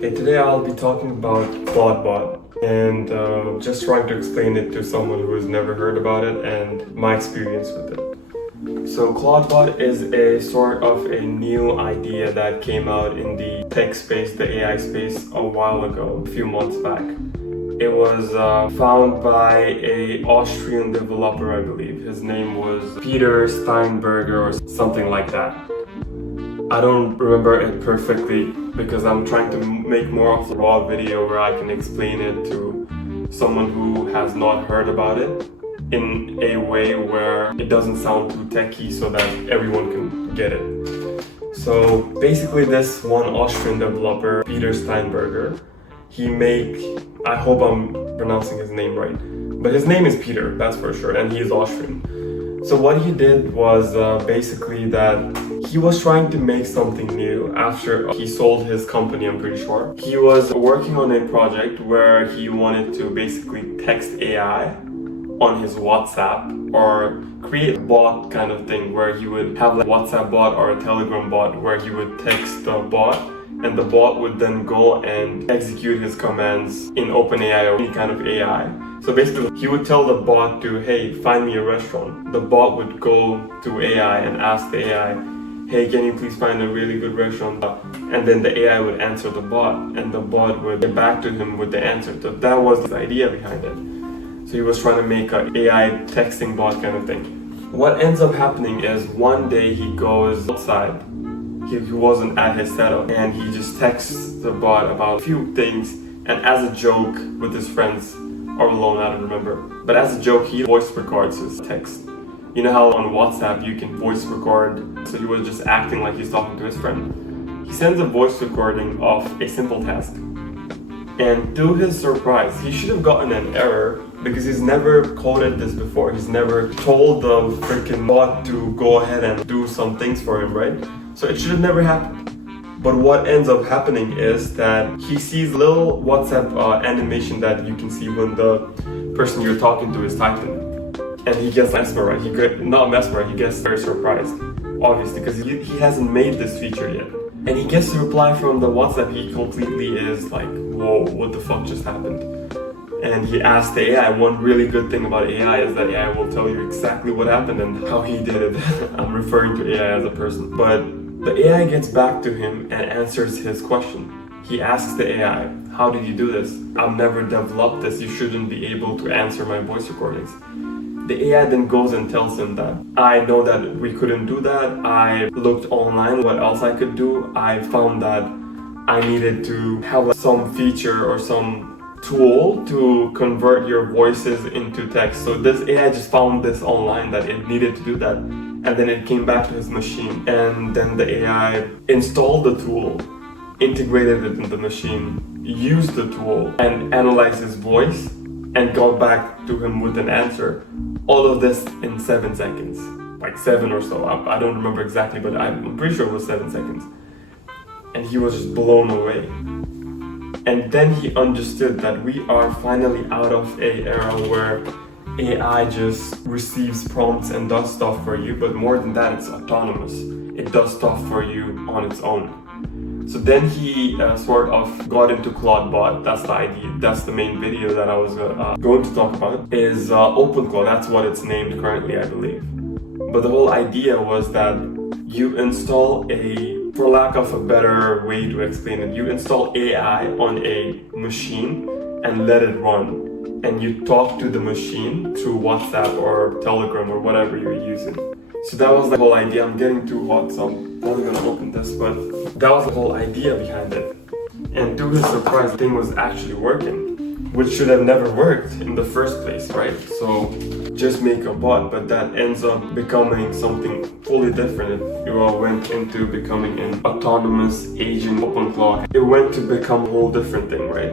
Hey, today I'll be talking about Claude and just trying to explain it to someone who has never heard about it and my experience with it. So Claude is a sort of a new idea that came out in the tech space, the AI space, a while ago, a few months back. It was found by an Austrian developer, I believe. His name was Peter Steinberger or something like that. I don't remember it perfectly because I'm trying to make more of a raw video where I can explain it to someone who has not heard about it in a way where it doesn't sound too techy so that everyone can get it. So basically this one Austrian developer, Peter Steinberger, I hope I'm pronouncing his name right, but his name is Peter, that's for sure, and he is Austrian. So what he did was basically that he was trying to make something new after he sold his company, I'm pretty sure. He was working on a project where he wanted to basically text AI on his WhatsApp or create a bot kind of thing where he would have a WhatsApp bot or a Telegram bot where he would text the bot and the bot would then go and execute his commands in OpenAI or any kind of AI. So basically, he would tell the bot to, hey, find me a restaurant. The bot would go to AI and ask the AI, hey, can you please find a really good restaurant? And then the AI would answer the bot, and the bot would get back to him with the answer. So that was the idea behind it. So he was trying to make an AI texting bot kind of thing. What ends up happening is one day he goes outside. He wasn't at his setup, and he just texts the bot about a few things, and as a joke with his friends, or alone, I don't remember. But as a joke, he voice records his text. You know how on WhatsApp you can voice record? So he was just acting like he's talking to his friend. He sends a voice recording of a simple task. And to his surprise, he should have gotten an error because he's never coded this before. He's never told the freaking bot to go ahead and do some things for him, right? So it should have never happened. But what ends up happening is that he sees a little WhatsApp animation that you can see when the person you're talking to is typing. And he gets mesmerized. He gets very surprised, obviously, because he hasn't made this feature yet. And he gets a reply from the WhatsApp. He completely is like, whoa, what the fuck just happened? And he asked the AI. One really good thing about AI is that AI will tell you exactly what happened and how he did it. I'm referring to AI as a person. But the AI gets back to him and answers his question. He asks the AI, how did you do this? I've never developed this. You shouldn't be able to answer my voice recordings. The AI then goes and tells him that I know that we couldn't do that. I looked online what else I could do. I found that I needed to have some feature or some tool to convert your voices into text. So this AI just found this online that it needed to do that. And then it came back to his machine. And then the AI installed the tool, integrated it in the machine, used the tool and analyzed his voice and got back to him with an answer. All of this in 7 seconds, like 7 or so. I don't remember exactly, but I'm pretty sure it was 7 seconds. And he was just blown away. And then he understood that we are finally out of an era where AI just receives prompts and does stuff for you, but more than that, it's autonomous. It does stuff for you on its own. So then he sort of got into Claude. That's the idea. That's the main video that I was going to talk about. Is OpenClaw. That's what it's named currently, I believe. But the whole idea was that you install for lack of a better way to explain it, you install AI on a machine and let it run. And you talk to the machine through WhatsApp or Telegram or whatever you're using. So that was the whole idea. I'm getting too hot, so I'm only gonna open this, but that was the whole idea behind it. And to his surprise, the thing was actually working, which should have never worked in the first place, right? So just make a bot, but that ends up becoming something fully different. It all went into becoming an autonomous agent OpenClaw. It went to become a whole different thing, right?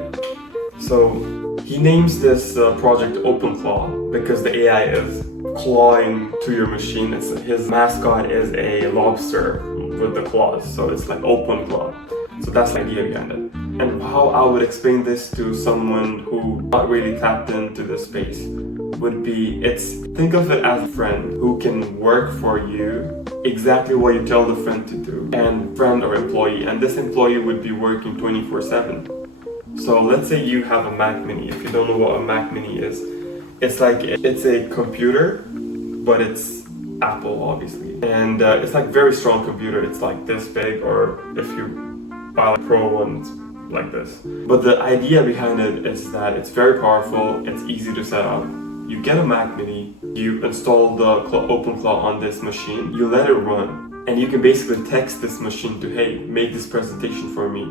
So he names this project OpenClaw because the AI is clawing to your machine. His mascot is a lobster with the claws, so it's like OpenClaw. So that's the idea behind it. And how I would explain this to someone who not really tapped into this space would be, think of it as a friend who can work for you exactly what you tell the friend to do, and friend or employee, and this employee would be working 24/7. So let's say you have a Mac Mini. If you don't know what a Mac Mini is, it's a computer, but it's Apple obviously, and it's like very strong computer. It's like this big, or if you buy a Pro one, it's like this. But the idea behind it is that it's very powerful. It's easy to set up. You get a Mac Mini, you install the OpenClaw on this machine, you let it run, and you can basically text this machine to, hey, make this presentation for me,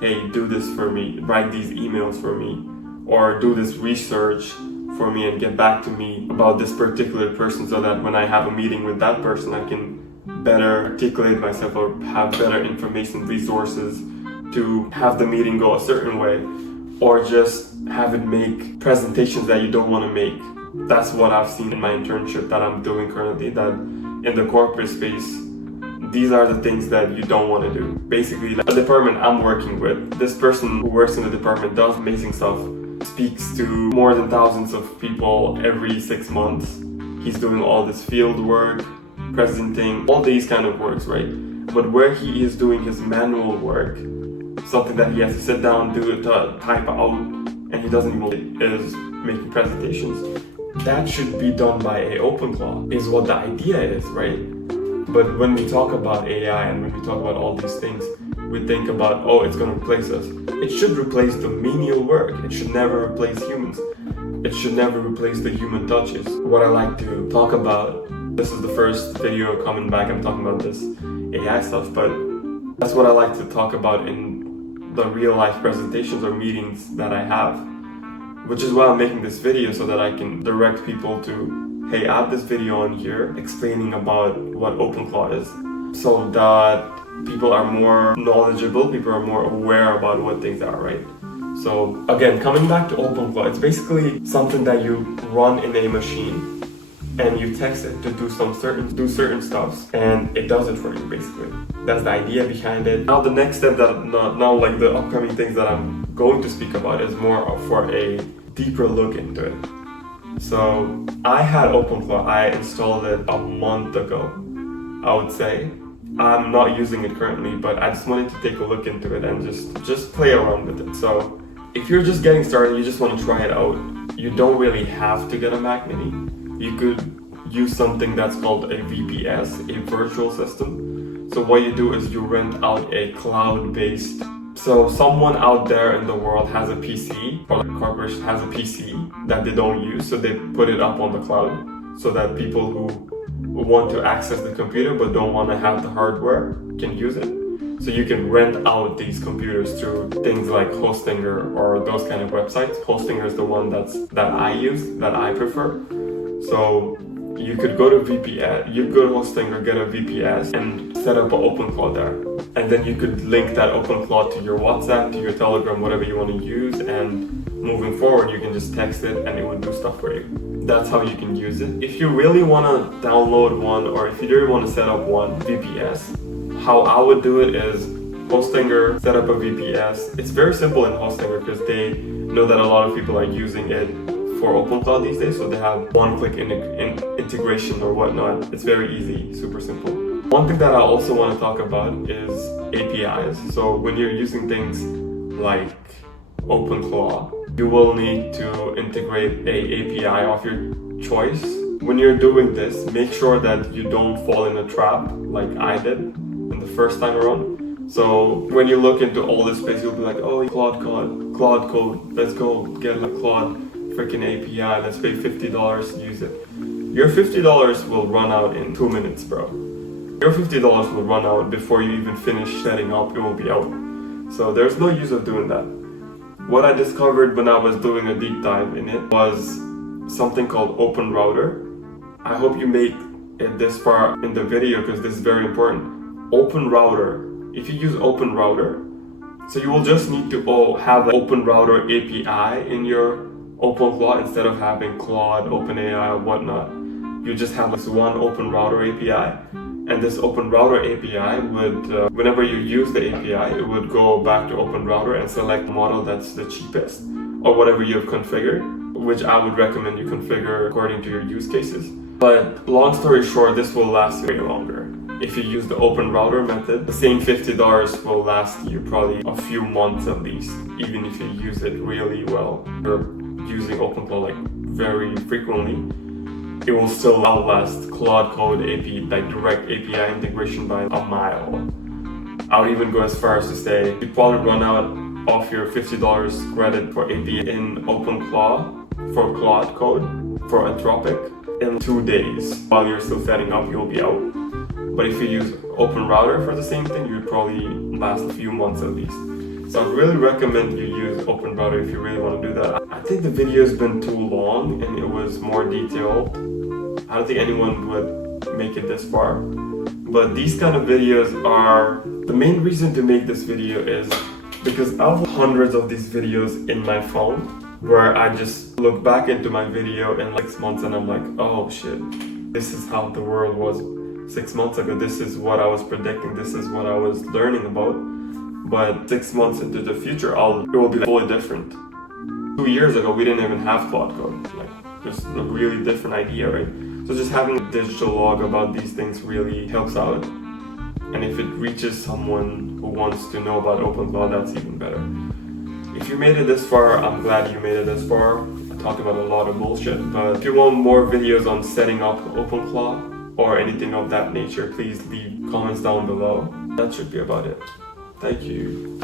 hey, do this for me, write these emails for me, or do this research for me and get back to me about this particular person, so that when I have a meeting with that person, I can better articulate myself or have better information resources to have the meeting go a certain way, or just have it make presentations that you don't want to make. That's what I've seen in my internship that I'm doing currently, that in the corporate space, these are the things that you don't want to do. Basically, like the department I'm working with, this person who works in the department does amazing stuff, speaks to more than thousands of people every 6 months. He's doing all this field work, presenting, all these kind of works, right? But where he is doing his manual work, something that he has to sit down, do it, type out, and he doesn't even is making presentations. That should be done by a OpenClaw, is what the idea is, right? But when we talk about AI and when we talk about all these things, we think about, oh, it's going to replace us. It should replace the menial work. It should never replace humans. It should never replace the human touches. What I like to talk about, this is the first video coming back, I'm talking about this AI stuff, but that's what I like to talk about in the real life presentations or meetings that I have. Which is why I'm making this video, so that I can direct people to, hey, I have this video on here explaining about what OpenClaw is, so that people are more knowledgeable, people are more aware about what things are, right? So again, coming back to OpenClaw, it's basically something that you run in a machine and you text it to do certain stuff, and it does it for you basically. That's the idea behind it. Now the next step now like the upcoming things that I'm going to speak about is more for a deeper look into it. So I had OpenClaw, I installed it a month ago, I would say. I'm not using it currently, but I just wanted to take a look into it and just play around with it. So if you're just getting started, you just want to try it out, you don't really have to get a Mac Mini. You could use something that's called a VPS, a virtual system. So what you do is you rent out a cloud-based, so someone out there in the world has a PC, or a corporation has a PC that they don't use, so they put it up on the cloud, so that people who want to access the computer but don't want to have the hardware can use it. So you can rent out these computers through things like Hostinger or those kind of websites. Hostinger is the one that I use, that I prefer. So you could go to VPS, you go to Hostinger, get a VPS, and set up an OpenClaw there. And then you could link that OpenClaw to your WhatsApp, to your Telegram, whatever you want to use, and moving forward, you can just text it and it will do stuff for you. That's how you can use it. If you really want to download one, or if you really want to set up one VPS, how I would do it is Hostinger, set up a VPS. It's very simple in Hostinger because they know that a lot of people are using it for OpenClaw these days, so they have one-click integration or whatnot. It's very easy, super simple. One thing that I also want to talk about is APIs. So when you're using things like OpenClaw, you will need to integrate a API of your choice. When you're doing this, make sure that you don't fall in a trap like I did in the first time around. So when you look into all this space, you'll be like, oh, Claude code, let's go get a Claude freaking API, let's pay $50 to use it. Your $50 will run out in 2 minutes, bro. Your $50 will run out before you even finish setting up, it will be out. So there's no use of doing that. What I discovered when I was doing a deep dive in it was something called Open Router. I hope you make it this far in the video because this is very important. Open Router, if you use Open Router, so you will just need to have an Open Router API in your OpenClaw instead of having Claude, OpenAI, or whatnot. You just have this one Open Router API, and this Open Router API would, whenever you use the API, it would go back to Open Router and select a model that's the cheapest, or whatever you have configured, which I would recommend you configure according to your use cases. But long story short, this will last way longer. if you use the open router method, the same $50 will last you probably a few months at least, even if you use it really well. You're using OpenClaw like very frequently, it will still outlast Claude Code API, like direct API integration by a mile. I would even go as far as to say you'd probably run out of your $50 credit for API in OpenClaw for Claude Code for Anthropic in 2 days. While you're still setting up, you'll be out. But if you use Open Router for the same thing, you'd probably last a few months at least. So I'd really recommend you use Open Router if you really want to do that. I think the video's been too long and it was more detailed. I don't think anyone would make it this far. But these kind of videos are... The main reason to make this video is because I have hundreds of these videos in my phone where I just look back into my video in like 6 months and I'm like, oh shit, this is how the world was 6 months ago. This is what I was predicting. This is what I was learning about. But 6 months into the future, it will be fully different. 2 years ago, we didn't even have Claude Code. Like, just a really different idea, right? So just having a digital log about these things really helps out. And if it reaches someone who wants to know about OpenClaw, that's even better. If you made it this far, I'm glad you made it this far. I talked about a lot of bullshit, but if you want more videos on setting up OpenClaw or anything of that nature, please leave comments down below. That should be about it. Thank you.